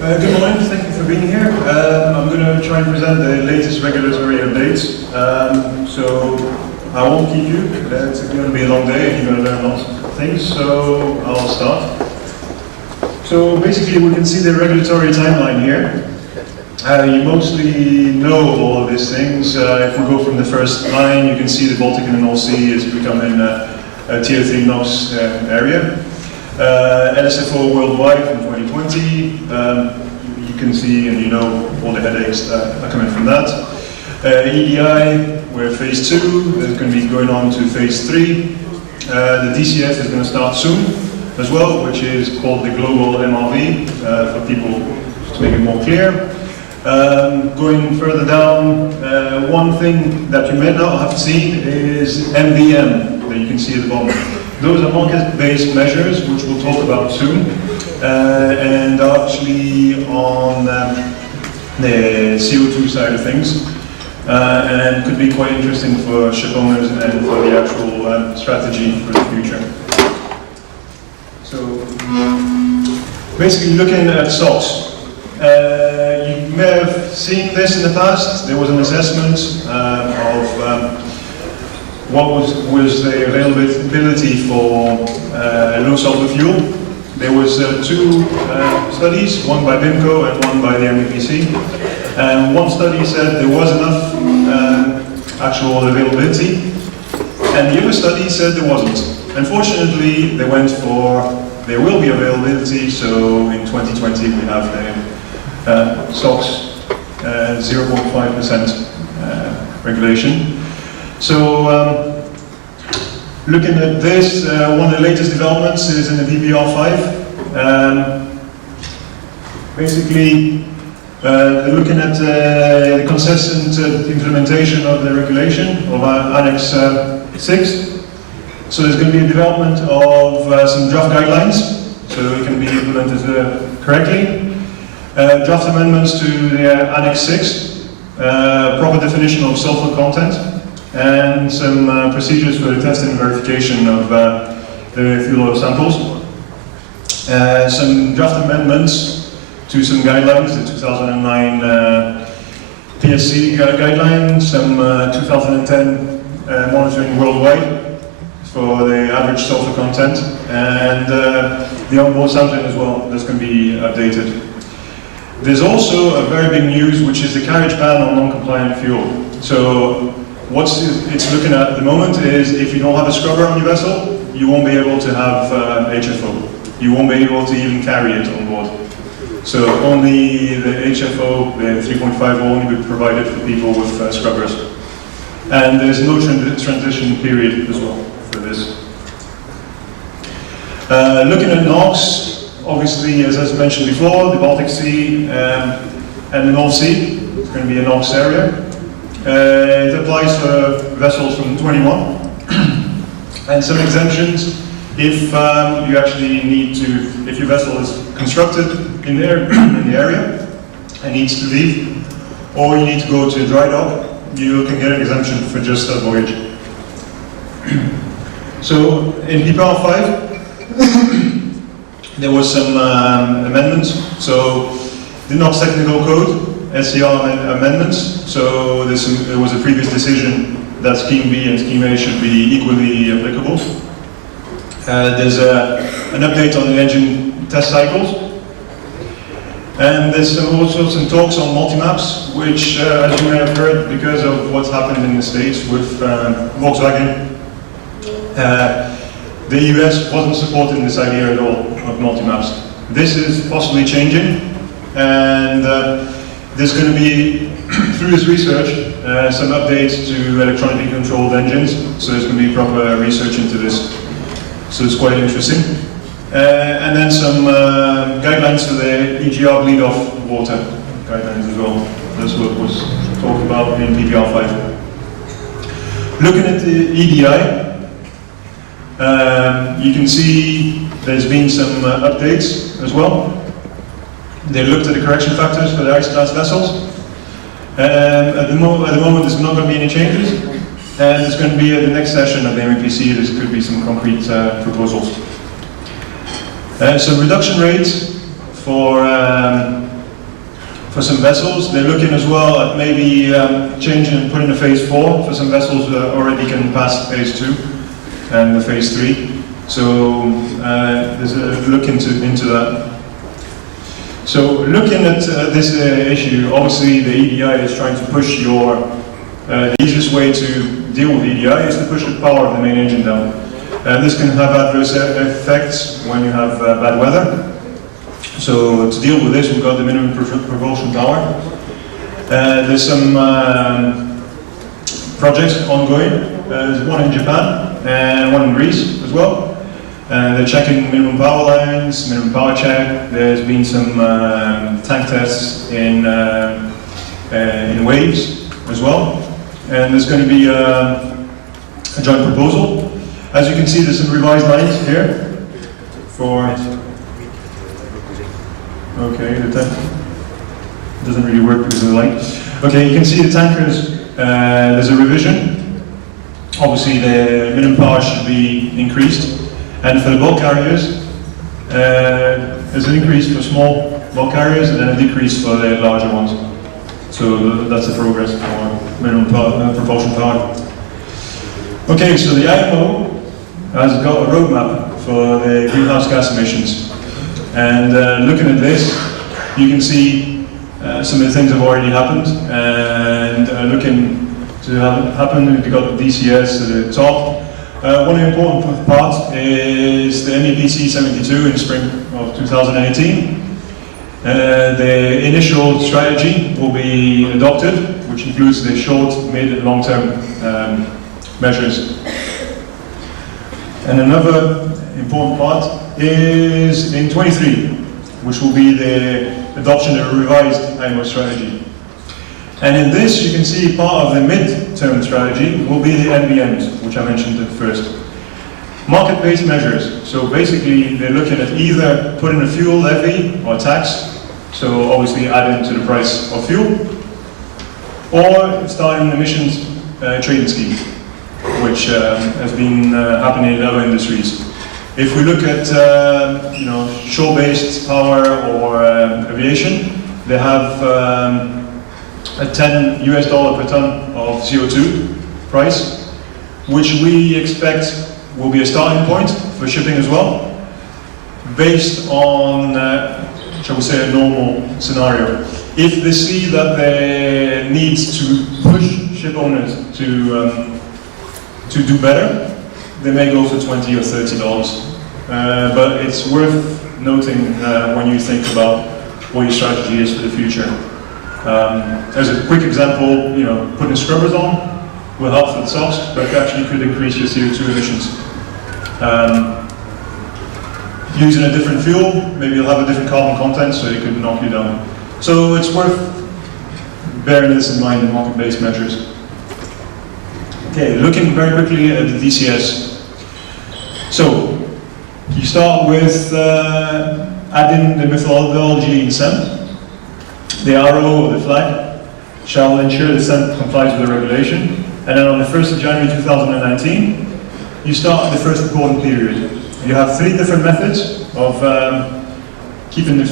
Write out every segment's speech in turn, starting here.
Good morning, thank you for being here. I'm going to try and present the latest regulatory updates. So I won't keep you, it's going to be a long day and you're going to learn lots of things, so I'll start. So basically we can see the regulatory timeline here. You mostly know all of these things. If we go from the first line, you can see the Baltic and the North Sea is becoming a Tier 3 Knox area. LSFO worldwide from 2020, you can see and you know all the headaches that are coming from that. EDI, we're phase 2, there's going to be going on to phase 3. The DCF is going to start soon as well, which is called the Global MRV, for people to make it more clear. Going further down, one thing that you may not have seen is MVM, that you can see at the bottom. Those are market-based measures, which we'll talk about soon, and are actually on the CO2 side of things, and could be quite interesting for ship owners and for the actual strategy for the future. So, basically looking at SOx. You may have seen this in the past. There was an assessment of what was the availability for low sulfur fuel. There was two studies, one by BIMCO and one by the MEPC. And one study said there was enough actual availability, and the other study said there wasn't. Unfortunately, they went for there will be availability, so in 2020 we have the SOx 0.5% regulation. So, looking at this, one of the latest developments is in the PPR5. Basically, they're looking at the consistent implementation of the regulation of Annex 6. So there's going to be a development of some draft guidelines, so it can be implemented correctly. Draft amendments to the Annex 6, proper definition of sulfur content, and some procedures for the testing and verification of the fuel oil samples. Some draft amendments to some guidelines, the 2009 PSC guidelines, some 2010 monitoring worldwide for the average sulfur content, and the onboard sampling as well, that's going to be updated. There's also a very big news, which is the carriage ban on non-compliant fuel. So what it's looking at the moment is if you don't have a scrubber on your vessel, you won't be able to have HFO. You won't be able to even carry it on board. So only the HFO, the 3.5 will only be provided for people with scrubbers. And there's no transition period as well for this. Looking at Knox, obviously, as I mentioned before, the Baltic Sea and the North Sea, it's going to be a Knox area. It applies for vessels from 21, and some exemptions if you actually need to, if your vessel is constructed in the area and needs to leave, or you need to go to a dry dock, you can get an exemption for just that voyage. So in PPR 5, there was some amendments. So the Knox Technical Code, SCR amendments. So there was a previous decision that Scheme B and Scheme A should be equally applicable. There's an update on the engine test cycles. And there's also some talks on multi-maps, which, as you may have heard, because of what's happened in the States with Volkswagen, the US wasn't supporting this idea at all of multi-maps. This is possibly changing, and there's going to be, through this research, some updates to electronically controlled engines, so there's going to be proper research into this. So it's quite interesting. And then some guidelines for the EGR bleed-off water guidelines as well. That's what was talked about in PPR 5. Looking at the EDI, you can see there's been some updates as well. They looked at the correction factors for the ice class vessels. At the moment, there's not going to be any changes, and it's going to be at the next session of the MEPC. There could be some concrete proposals. So reduction rates for some vessels. They're looking as well at maybe changing and putting a phase 4 for some vessels that already can pass phase 2 and the phase 3. So there's a look into that. So looking at this issue, obviously the EDI is trying to push the easiest way to deal with EDI is to push the power of the main engine down. This can have adverse effects when you have bad weather. So to deal with this, we've got the minimum propulsion power. There's some projects ongoing. There's one in Japan and one in Greece as well. They're checking minimum power lines, minimum power check. There's been some tank tests in waves as well. And there's going to be a joint proposal. As you can see, there's some revised lines here for. Okay, the tank doesn't really work because of the light. Okay, you can see the tankers. There's a revision. Obviously, the minimum power should be increased. And for the bulk carriers, there's an increase for small bulk carriers and then a decrease for the larger ones. So that's the progress for minimum propulsion power. Okay, so the IMO has got a roadmap for the greenhouse gas emissions. And looking at this, you can see some of the things have already happened. And looking to happen, we've got the DCS at the top. One important part is the MEPC 72 in spring of 2018. The initial strategy will be adopted, which includes the short, mid and long-term measures. And another important part is in 23, which will be the adoption of a revised IMO strategy. And in this, you can see part of the mid-term strategy will be the NBMs, which I mentioned at first. Market-based measures. So basically, they're looking at either putting a fuel levy or tax, so obviously adding to the price of fuel, or starting an emissions trading scheme, which has been happening in other industries. If we look at shore-based power or aviation, they have a $10 per ton of CO2 price, which we expect will be a starting point for shipping as well, based on, shall we say, a normal scenario. If they see that there needs to push ship owners to do better, they may go for $20 or $30. But it's worth noting when you think about what your strategy is for the future. As a quick example, putting scrubbers on will help for the SOx, but it actually could increase your CO2 emissions. Using a different fuel, maybe you'll have a different carbon content, so it could knock you down. So it's worth bearing this in mind in market-based measures. Okay, looking very quickly at the DCS. So, you start with adding the methodology in SEMP. The RO or the flag shall ensure the SEMP complies with the regulation. And then on the 1st of January 2019, you start the first reporting period. You have 3 different methods of keeping the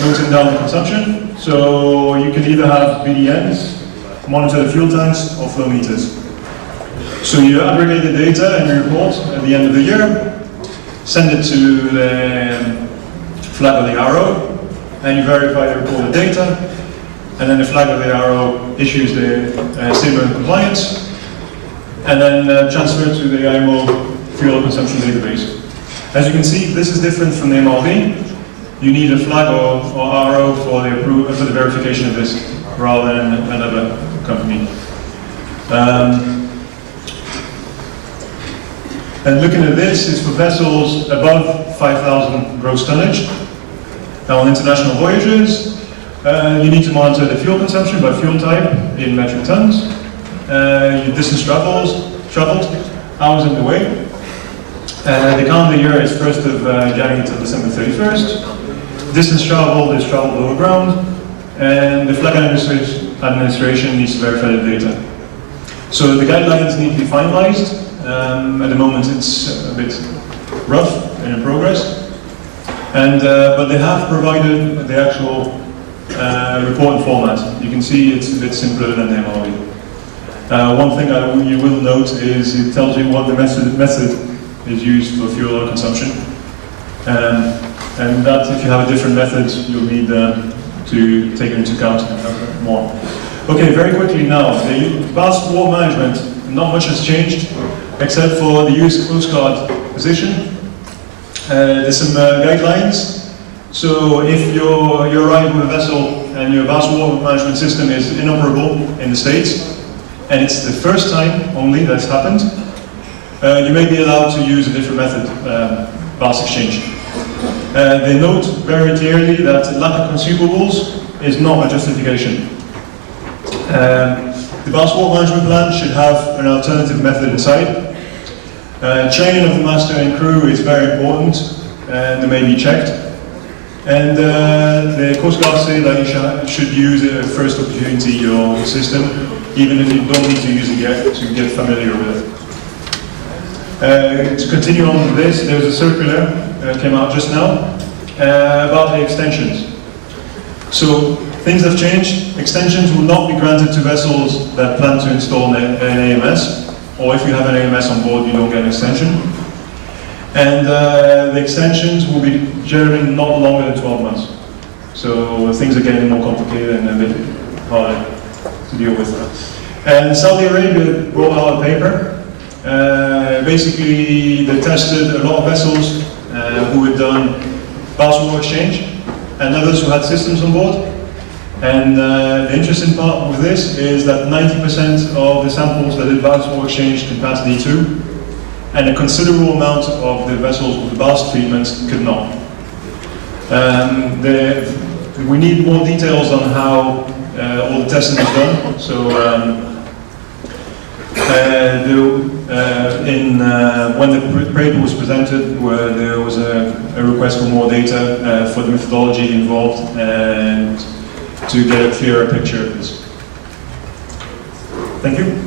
noting down the consumption. So you can either have BDNs, monitor the fuel tanks, or flow meters. So you aggregate the data and you report at the end of the year, send it to the flag of the RO, and you verify the reported data, and then the flag of the RO issues the statement of compliance, and then transfer to the IMO fuel consumption database. As you can see, this is different from the MRV. You need a flag or RO for the verification of this, rather than another company. And looking at this is for vessels above 5,000 gross tonnage. Now on international voyages, you need to monitor the fuel consumption by fuel type in metric tons. Your distance traveled, hours in the way. The calendar year is 1st of January until December 31st. Distance traveled is traveled over ground. And the flag administration needs to verify the data. So the guidelines need to be finalized. At the moment it's a bit rough and in progress. And, but they have provided the actual reporting format. You can see it's a bit simpler than MRV. One thing you will note is it tells you what the method is used for fuel consumption. And that if you have a different method, you'll need to take it into account more. Okay, very quickly now, the vast water management, not much has changed, except for the US Coast Guard position. There's some guidelines. So if you arrive with a vessel and your vast water management system is inoperable in the States, and it's the first time only that's happened, you may be allowed to use a different method, vast exchange. They note very clearly that lack of consumables is not a justification. The vast water management plan should have an alternative method inside. Training of the master and crew is very important, and they may be checked. And the Coast Guard say that you should use it at first opportunity your system, even if you don't need to use it yet, to get familiar with it. To continue on with this, there's a circular that came out just now about the extensions. So things have changed. Extensions will not be granted to vessels that plan to install an AMS, or if you have an AMS on board, you don't get an extension. And the extensions will be generally not longer than 12 months. So things are getting more complicated and a bit harder to deal with. And Saudi Arabia brought out a paper. Basically, they tested a lot of vessels who had done vast water exchange and others who had systems on board. And the interesting part with this is that 90% of the samples that did vast water exchange could pass D2, and a considerable amount of the vessels with the vast treatments could not. We need more details on how all the testing is done. So when the paper was presented, there was a request for more data for the methodology involved and to get a clearer picture of this. Thank you.